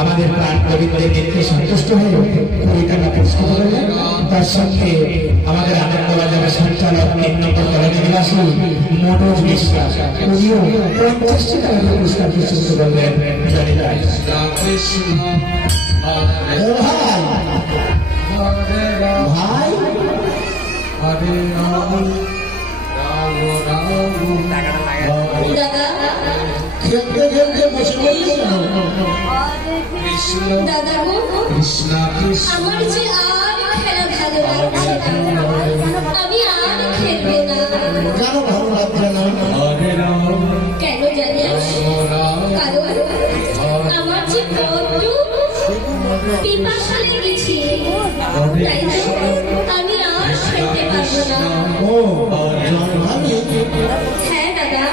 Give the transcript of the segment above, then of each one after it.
আমাদের প্রাণ কবিদের দেখে সন্তুষ্ট হয়ে কবিতাটা পুরস্কৃত করলেন। তার সঙ্গে আমাদের আনন্দবাজারের সঞ্চালক ৩ নম্বর কলোনি নিবাসী মনোজ বিশ্বাস উনিও 50 টাকা পুরস্কার পুরস্কৃত করলেন। ভাই খেলতে খেলতে বসে বললি দাদা আমার যে আর খেলা ভালো লাগছে না, আমি আর খেলবো না। কেন ভালো লাগছে না? কেন জানিস? কারণ আমার যে বড্ড পিপাসা লেগেছে, তাই তো আমি আর খেলতে পারবো না। হ্যাঁ দাদা,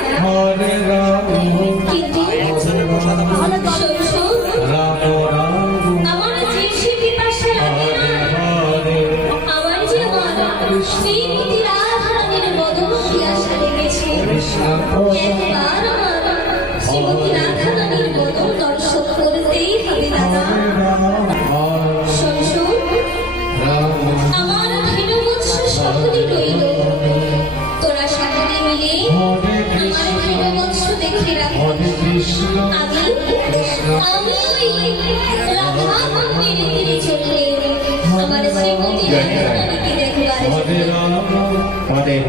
কিন্তু আমার যে সে পিপাসা লাগে না, আমার যে শ্রীমতী রাধারানীর মদন পিয়াসা লেগেছে। একবার আমার শ্রীমতী রাধারানীর মদন দর্শন করতেই হবে দাদা। শোন, আমার ধেনুবৎস সকলে রইল, তোরা সকলে মিলে আমার ধেনুবৎস দেখে রাখিস। আমি ওই রাধা কুণ্ডের তীরে চললে আমার শ্রীমতী রাধারানীকে দেখবার আমাদের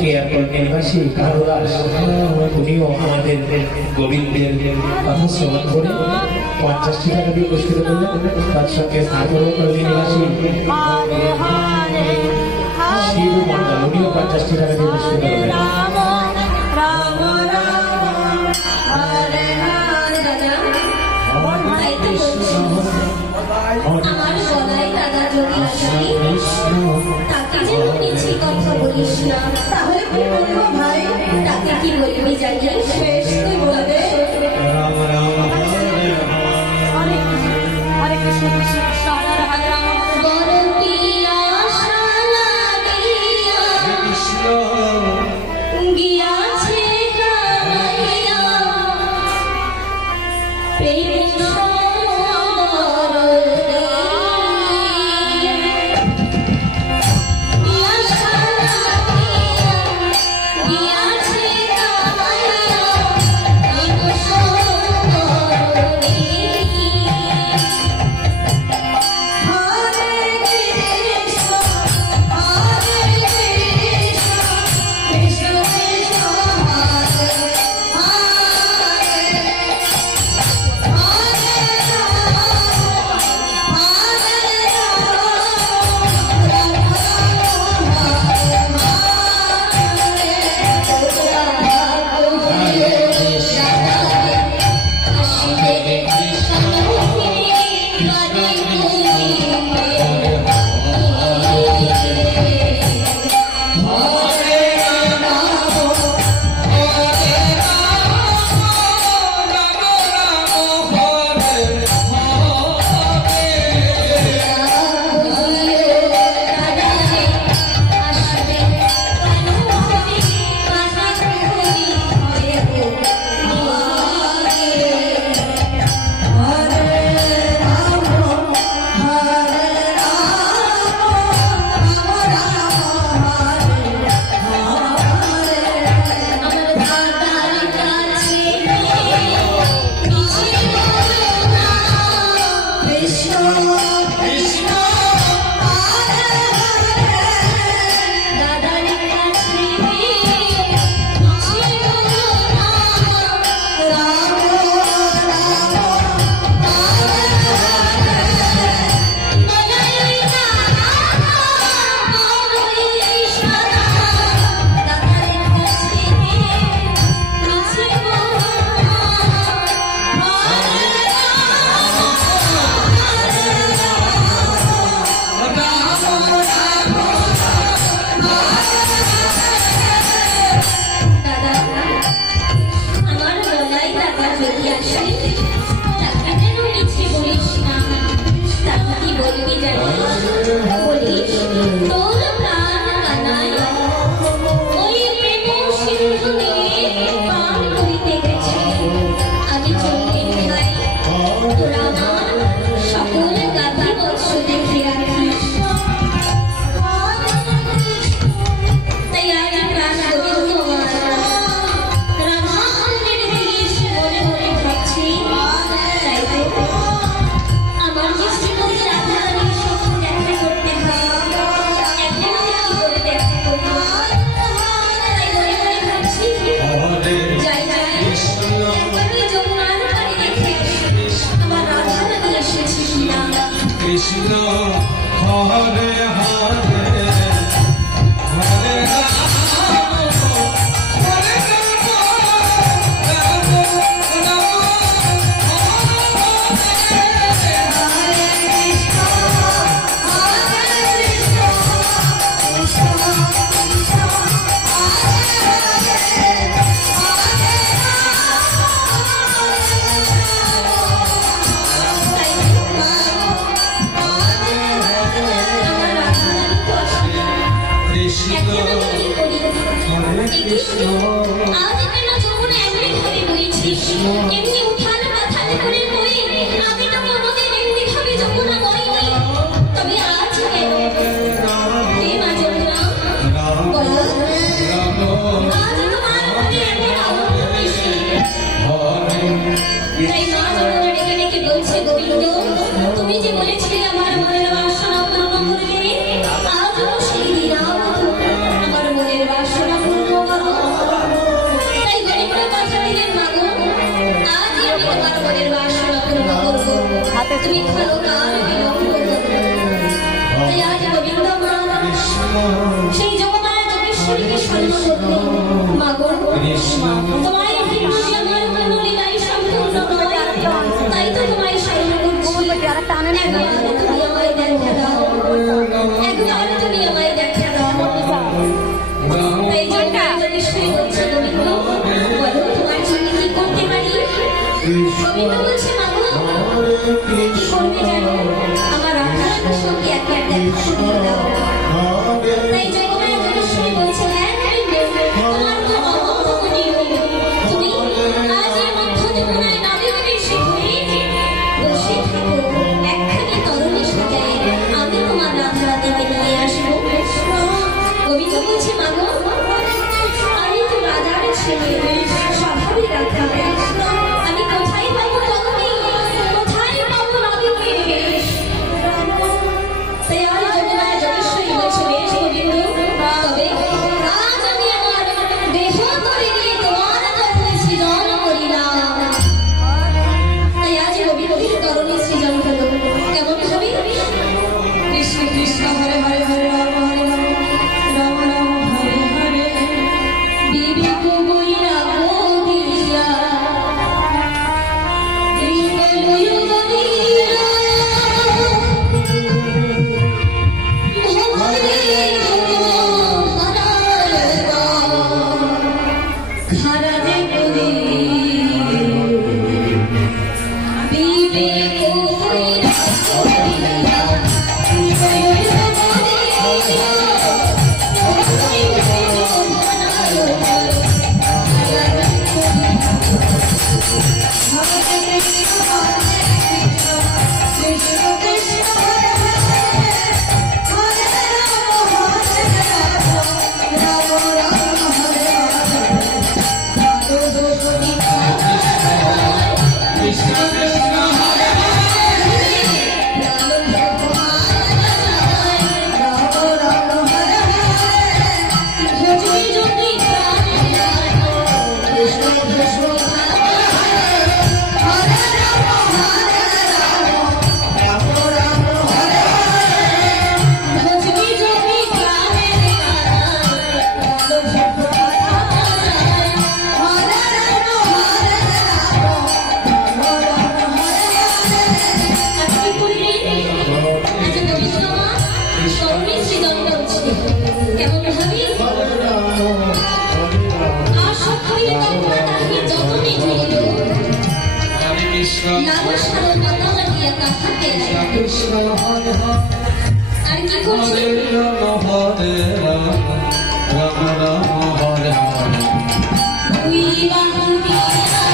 কেয়ারপোর্ট নিবাসী কারুদাস উনিও আমাদের গোবিন্দের কথা শ্রবণ করে 50 টাকা দিয়ে পুরস্কৃত করলেন। তার সঙ্গে সাগর কলোনি নিবাসী শিবু মন্ডল উনিও 50 টাকা দিয়ে পুরস্কৃত করলেন। আমার গলায় দাদা যদি আসে তাকে যেন মিছি কথা বলিস না। তাহলে কি বলবো ভাই? তাকে কি বলবি জানিস? বেশ, তুই বলবে। হরে হরে হরে রাম হরে রাম রাম কৃষ্ণ হরে কৃষ্ণ আজ কেন যমুনা এমনি ভাবে বইছি এমনি উঠান মাথান করে বই আমি তো কোনোদিন এমনি ভাবে যমুনা বইনি তবে আজ কেন হে মা যমুনা রাম বলো রাম আজ তোমার মনে এমন আনন্দ বেশি হরে তাই মা যমুনা ডেকে ডেকে বলছে গোবিন্দ তুমি যে বলেছিলে আমার মনের বাসনা পূর্ণ করবে আজও সেই দিন আমার মনের বাসনা পূর্ণ করো তাই গরিবরা কথা দিলেন মাগো আজই আমি তোমার মনের বাসনা পূর্ণ করবো তুমি খালো কাল বিলম্ব করো তাই আজ গোবিন্দ মা কৃষ্ণ সেই যমুনা যোগেশ্বরীকে স্মরণ করবে মাগো তোমায় ভিন্ন যে আমার কোনো লীলাই সম্পূর্ণ নয় তাই তো তোমায় স্মরণ করছি একবার তুমি আমায় দেখা দাও একবার তুমি আমায় দেখা দাও তাই যমুনা যোগেশ্বরী বলছে গোবিন্দ বলো তোমার জন্য কি করতে পারি গোবিন্দ বলছে মাগো কি করবে জানো আমার রাধারানীর সঙ্গে একবার দেখা করিয়ে দাও তাই যমুনা যোগেশ্বরী বলছে হ্যাঁ তোমার তো অমঙ্গনীয় তুমি আজ এই মধ্য যমুনায় নদীর বেশি হয়ে বসে থাকো একখানি তরুণী সাজায় আমি তোমার রাধারানীকে নিয়ে আসবো গোবিন্দ বলছে মাগো আমি তো রাধার ছেলে স্বভাবের রাধা আমি কোথায় পাবো তরুণী কোথায় পাবো নদীকে তাই আমি যমুনা যোগেশ্বরী বলছে বেশ গোবিন্দ তবে আজ আমি আমার দেহ করে নিয়ে তোমার তরুণী সৃজন করিলাম তাই আজ রবির তরুণী সৃজন হলো কেমন হবে কৃষ্ণ কৃষ্ণ হরে হরে হরে রাম হরে রাম রাম রাম হরে হরে বিবেক বৈরাগ দিয়া বিকলয় বলিয়া কৃষ্ণ হরে আর কি করছে রাম হরে রাম রাম রাম হরে হরে উই বাহু বিহারা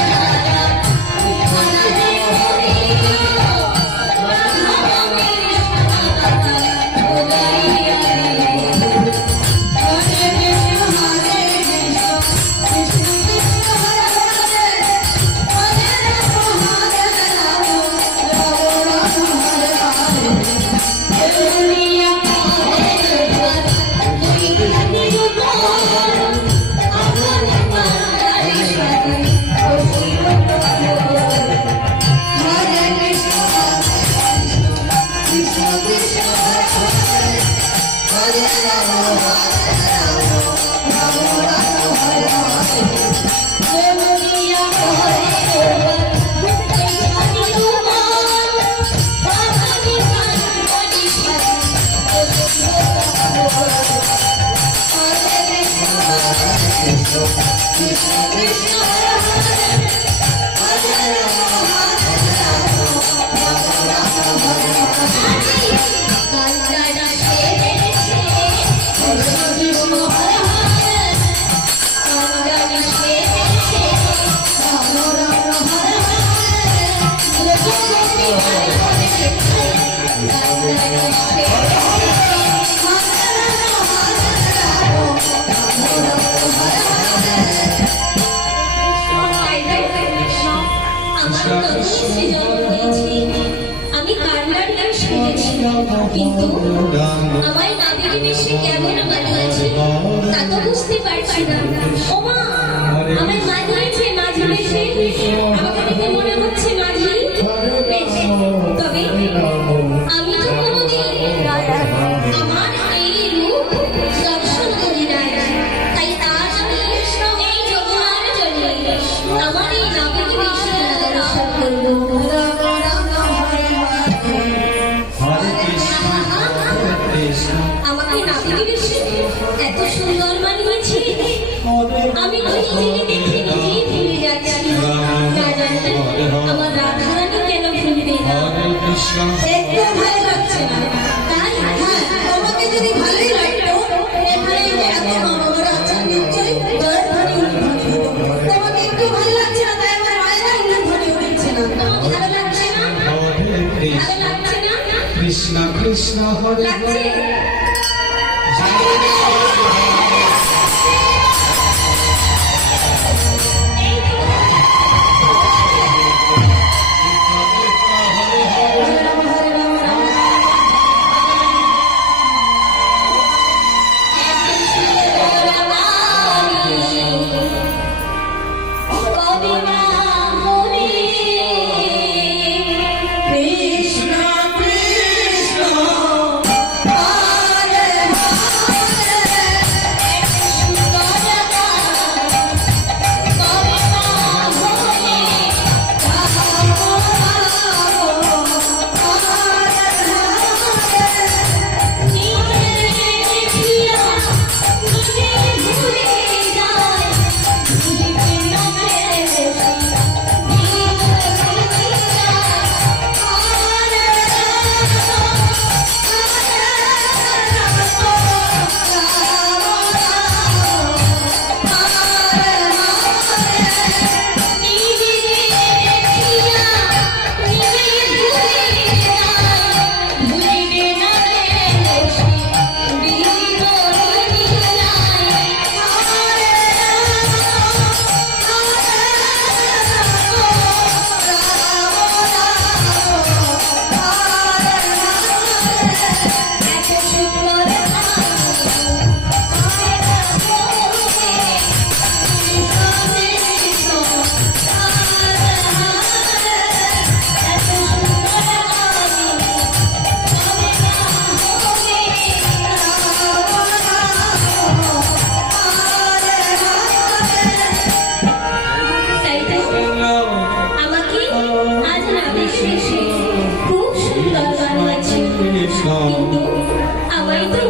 আনারে হরিয়া রাধা রামের সমাগতা উদয় হরে কৃষ্ণ হরে কৃষ্ণ কৃষ্ণ কৃষ্ণ হরে হরে হরে রাম হরে রাম রাম রাম হরে হরে দুনিয়া হরে হরে দুই নিরূপণ আমার আমি কান্নার গান শুনেছি, কিন্তু আমার নাবিকে বেশি কেমন মানিয়েছে তা তো বুঝতে পারছি না। ওমা, আমার মানিয়েছে মাঝি বেশি, আমাকে দেখে মনে হচ্ছে মাঝি বেশ। তবে আমি তো কোনোদিন আমার এই রূপ দর্শন করি নাই, তাই আজ আমি এই যমুনার জলে আমার এই নাবিকে বেশি দর্শন করবো। হরে কৃষ্ণ হরে কৃষ্ণ আমাকে নাবিকে বেশি এত সুন্দর মানিয়েছে, আমি তো নিজেকে দেখে নিজেই ভুলে যাচ্ছি। না জানি আমার রাধারানী কেন ভুলবে না। হরে কৃষ্ণ একটু ভালো লাগছে না। তাই হ্যাঁ, তোমাকে যদি ভালোই লাগতো, এখানে এত মামারা আছেন, নিশ্চয়ই জয়ের ধ্বনি উলুধ্বনি হতো। তোমাকে একটু ভালো লাগছে না, তাই আমার মায়েরা উলুধ্বনি উঠছে না। তোমাকে ভালো লাগছে না? হরে ভালো লাগছে না? কৃষ্ণ কৃষ্ণ হরে লাগছে? এই তো কৃষ্ণ কৃষ্ণ হরে আমায় তো